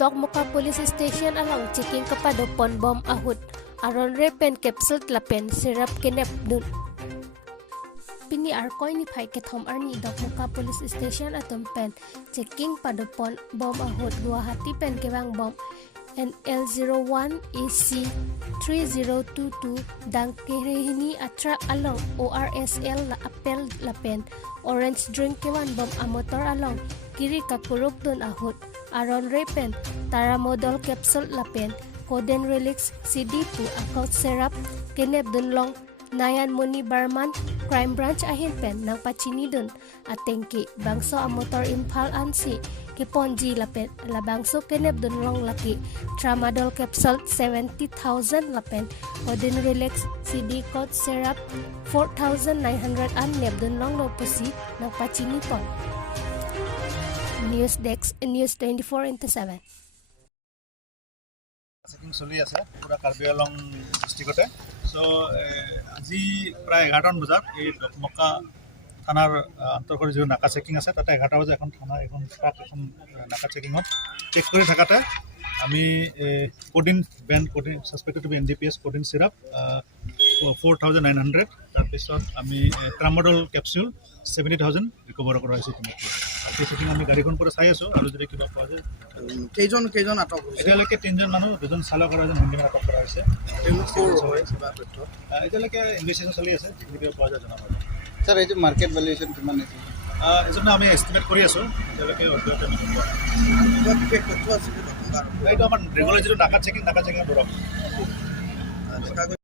Dokmoka Police Station along checking kepada pon bom ahut aron repen capsule tlapen sirap kenep dun. Pini arkoy ni pai ketom arni Dokmoka Police Station atom pen checking pada pon bom ahut Guwahati pen kewang bom NL01 AC 3022 dang kirihini atra along ORSL la apel lapen orange drink kewan bom amotor along kiri kakuruk dun ahut aron repen tara model capsule lapen Coden Relics CD2 account syrup kenep dun long Nayan Muni Barman Crime Branch ahin pen nang pachini dun atengki bangso amotor impal ansi kiponji lapen labangso kenep dun long laki tramadol capsule 70,000 lapen Coden Relics CD code syrup 4,900 an nep dun long lo pusi nang pachini pon. News Desk News 24/7 checking চলি আছে পুরা Karbi Anglong ডিষ্ট্ৰিক্টতে so আজি প্ৰায় 11টা বজাত এই দকমকা থানাৰ অন্তৰ্গত যে নাকা চেকিং আছে তাতে 11টা বজাত এখন থানা এখন ট্ৰাক এখন নাকা চেকিঙত চেক কৰি থাকাতে আমি codeine banned codeine suspected to be NDPS codeine syrup 4,900 তাৰপিছত আমি ট্ৰামাডল ক্যাপসুল 70,000 ৰিকভাৰ কৰা হৈছে তোমাক এই চেকিং আমি গাড়ীখন পৰা চাই আছো আৰু যদি কিবা পোৱা যায় কেইজন আটক হৈছে এতিয়ালৈকে 3জন মানুহ দুজন চালক আৰু এজন হেণ্ডিমেন আটক কৰা হৈছে এতিয়ালৈকে ইনভেষ্টিগেশ্যন চলি আছে যদি পোৱা যায় জনাব স্যাৰ এই যে মাৰ্কেট ভ্যালুয়েশন কিমান আছে এজন্য আমি এস্টিমেট কৰি আছো এতিয়ালৈকে অধ্যয়ন এইটো আমাৰ ৰেগুলাৰ যিটো নাকা চেকিং ধৰক